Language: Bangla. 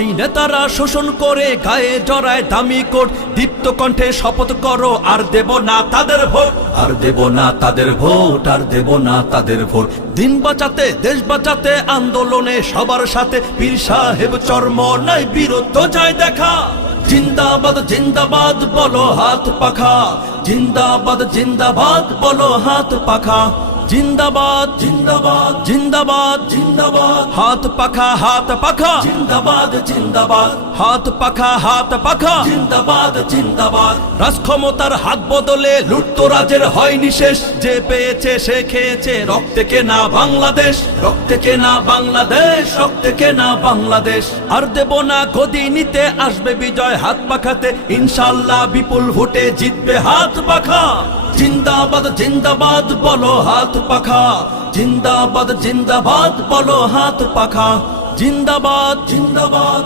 এই নেতারা শোষণ করে গায়ে জড়ায় দামি কোট, দীপ্ত কণ্ঠে শপথ করো আর দেব না তাদের ভোট, আর দেব না তাদের ভোট, আর দেব না তাদের ভোট। দিন বাঁচাতে দেশ বাঁচাতে আন্দোলনে সবার সাথে পীর সাহেব চর্ম নাই বিরুদ্ধ যায় দেখা। জিন্দাবাদ জিন্দাবাদ বলো হাত পাখা, জিন্দাবাদ জিন্দাবাদ বলো হাত পাখা। জিন্দাবাদ জিন্দাবাদ জিন্দাবাদ জিন্দাবাদ, হাত পাখা হাত পাখা, জিন্দাবাদ জিন্দাবাদ, হাত পাখা হাত পাখা, জিন্দাবাদ জিন্দাবাদ। রাজক্ষমতার হাত বদলে লুটতরাজের হয়নি শেষ, যে পেয়েছে সে খেয়েছে রক্তে কেনা বাংলাদেশ, রক্তে কেনা বাংলাদেশ, রক্তে কেনা বাংলাদেশ। আর দেব না গদি নিতে আসবে বিজয় হাত পাখাতে, ইনশাআল্লাহ বিপুল ভোটে জিতবে হাত পাখা। জিন্দাবাদ জিন্দাবাদ বলো হাত পাখা, জিন্দাবাদ জিন্দাবাদ বলো হাত পাখা। জিন্দাবাদ জিন্দাবাদ।